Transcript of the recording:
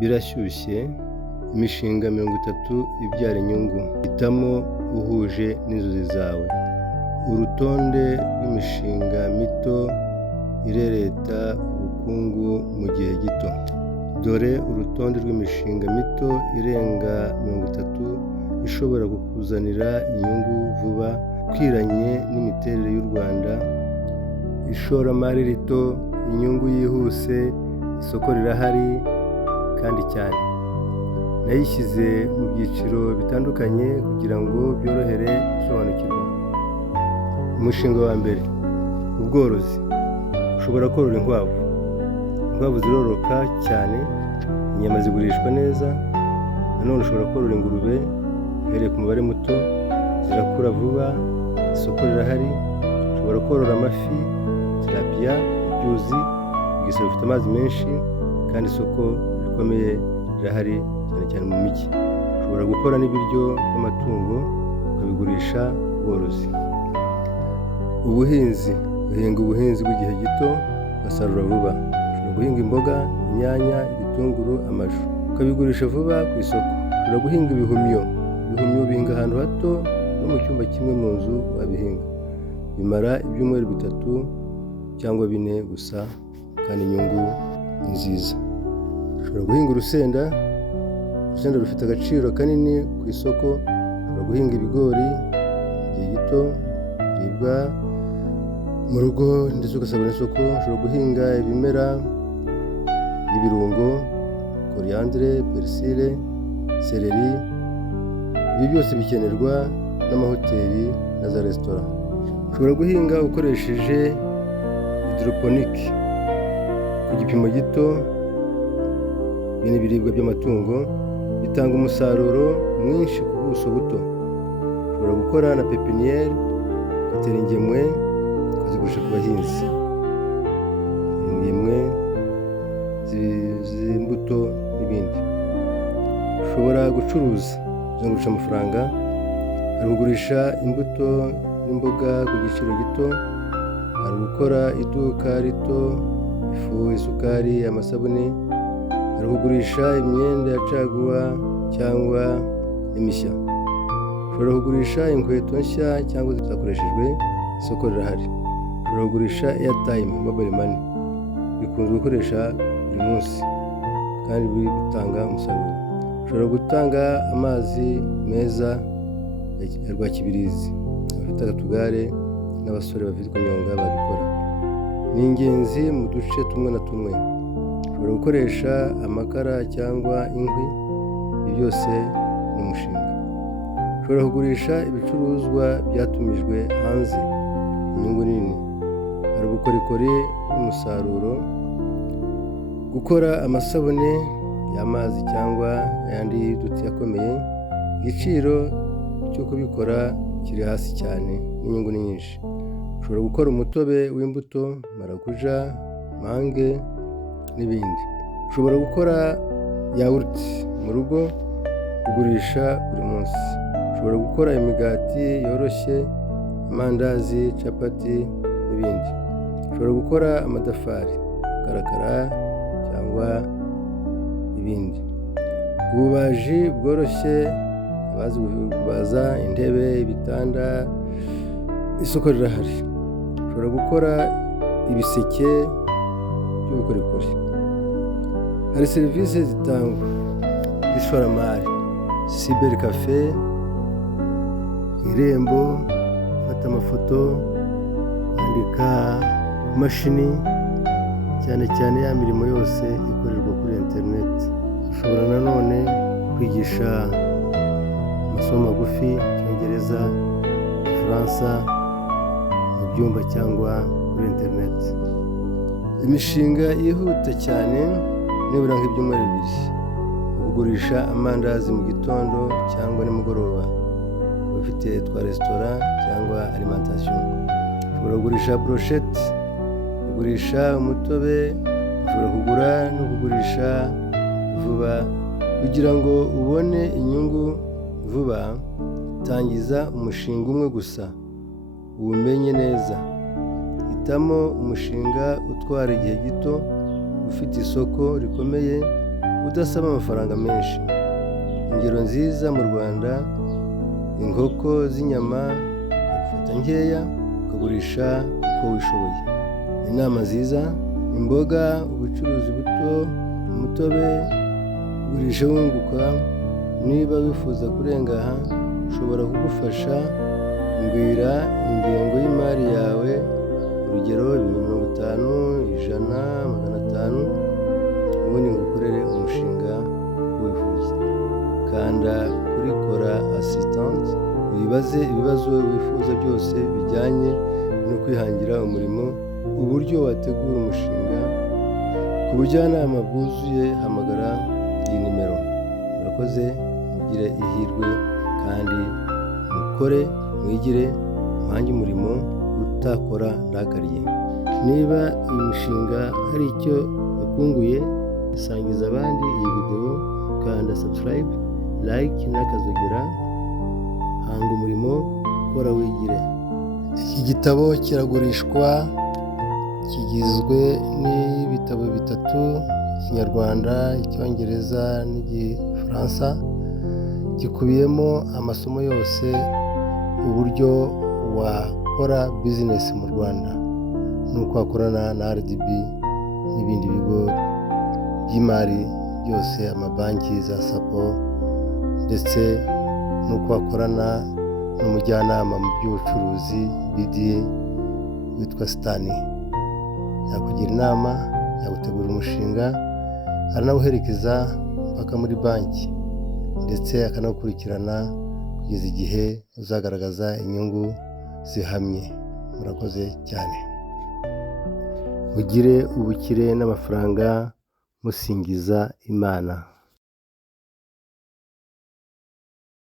birashyushye, imishinga 30 ibyara inyungu. Hitamo uhuje n'inzozi zawe. Urutonde rw'imishinga mito irereta ubukungu mu gihe gito. Dore urutonde rw'imishinga mito irenga 30 ishobora kukuzanira inyungu vuba, ikwiranye n'imiterere y'u Rwanda. Ishoramari rito, inyungu yihuse, isoko rirahari kandi cyane. Nayishyize mu byiciro bitandukanye kugira ngo byorohere gusobanukirwa. Umushinga wa mbere, ubworozi. Ushobora korora inkwavu. Inkwavu ziroroka cyane, inyama zigurishwa neza. Nanone ushobora korora ingurube, uhereye ku mubare muto, zirakura vuba, isoko rirahari. Ushobora korora amafi, tilapia, ibyuzi, Bugesera bifite amazi menshi kandi isoko rikomeye rirahari cyane cyane mu mijyi. Ushobora gukora n'ibiryo by'amatungo ukabigurisha ubworozi. Ubuhinzi, uhinga ubuhinzi bw'igihe gito ugasarura vuba. Ushobora guhinga imboga, inyanya, igitunguru, amashu ukabigurisha vuba ku isoko. Ushobora guhinga ibihumyo. Ibihumyo bihinga ahantu hato, no mu cyumba kimwe mu nzu wabihinga. Bimara ibyumweru 3 cyangwa 4 gusa kandi inyungu ni nziza. Ushobora guhinga urusenda. Urusenda rufite agaciro kanini ku isoko. Ushobora guhinga ibigori igihe gito biribwa mu rugo ndetse ugasagurira isoko. Ushobora guhinga ibimera by'ibirungo, coriandre, persile, seleri. Ibi byose bikenerwa n'amahoteli na za resitora. Ushobora guhinga ukoresheje hydroponique ku gipimo gito. Ibi ni ibiribwa by'amatungo bitanga umusaruro mwinshi ku buso buto. Ushobora gukora na pepiniere, ugatera ingemwe ukazigurisha ku bahinzi. Ingemwe z'imbuto n'ibindi. Ushobora gucuruza, uzagurisha amafaranga. Hari kugurisha imbuto n'imboga ku giciro gito. Hari gukora iduka rito, ifu, isukari, amasabune. Hari kugurisha imyenda ya caguwa cyangwa imishya. Ushobora kugurisha inkweto nshya cyangwa zakoreshejwe, isoko rirahari. Ushobora kugurisha airtime, mobile money. Bikunze gukoresha buri munsi kandi bitanga umusaruro. Ushobora gutanga amazi meza ya Rwakibirizi. Abafite agatugare n'abasore bafite kunyonga babikora. Ni ingenzi mu duce tumwe na tumwe. Ushobora gukoresha amakara cyangwa inkwi. Ibi byose ni umushinga. Ushobora kugurisha ibicuruzwa byatumijwe hanze. Inyungu nini. Hari ubukorikori n'umusaruro. Gukora amasabune y'amazi cyangwa ayandi y'uduti akomeye. Igiciro cyo kubikora kiri hasi cyane n'inyungu ni nyinshi. Ushobora gukora umutobe w'imbuto, marakuja, mange n'ibindi. Ushobora gukora yawurute mu rugo ugurisha buri munsi. Ushobora gukora imigati yoroshye, amandazi, capati n'ibindi. Ushobora gukora amatafari, karakara cyangwa ibindi. Ububaji bworoshye, abazi kubaza intebe, ibitanda, isoko rirahari. Ushobora gukora ibiseke by'ubukorikori. Hari serivisi zitangwa z'ishoramari, cyber cafe, irembo, gufata amafoto, kwandika ku mashini, cyane cyane ya mirimo yose ikorerwa kuri internet. Ushobora nanone kwigisha amasomo magufi, Icyongereza, Igifaransa mu byumba cyangwa kuri internet. Imishinga yihuta cyane nibura nk'ibyumweru 2. Kugurisha amandazi mu gitondo cyangwa nimugoroba. Bafite twa resitora cyangwa alimentation. Ushobora kugurisha brochette, kugurisha umutobe. Ushobora kugura no kugurisha vuba. Kugira ngo ubone inyungu vuba, tangiza umushinga umwe gusa, uwumenye neza. Hitamo umushinga utwara igihe gito, ufite isoko rikomeye udasaba amafaranga menshi. Ingero nziza mu Rwanda: inkoko z'inyama ukafata nkeya ukagurisha uko wishoboye. Inama nziza: imboga, ubucuruzi buto, umutobe, ugurisha wunguka. Niba wifuza kurenga aha ushobora kugufasha, mbwira ingengo y'imari yawe, urugero 50, 100, 500, ubundi ngukorere umushinga wifuza. Kanda kuri Kora Assistance wibaze ibibazo wifuza byose bijyanye no kwihangira umurimo, uburyo wategura umushinga. Ku bujyanama bwuzuye hamagara iyi nimero. Murakoze, mugire ihirwe kandi mukore, mwigire, muhange umurimo, utakora ntakariye. Niba iyi mishinga hari icyo bakunguye, sangiza abandi iyi video, kanda subscribe, like n'akazogera. Hanga umurimo, kora wigire. Iki gitabo kiragurishwa, kigizwe n'ibitabo 3: Ikinyarwanda, Icyongereza n'Igifaransa. Gikubiyemo amasomo yose, uburyo wakora bizinesi mu Rwanda, n'uko wakorana na RDB n'ibindi bigo by'imari byose, amabanki, za SACCO, ndetse n'uko wakorana n'umujyanama mu by'ubucuruzi BDA witwa Sitani. Yakugira inama, yagutegura umushinga, aranawuherekeza mpaka muri banki, ndetse akanawukurikirana kugeza igihe uzagaragaza inyungu zihamye. Murakoze cyane. Mugire ubukire n'amafaranga musingiza Imana.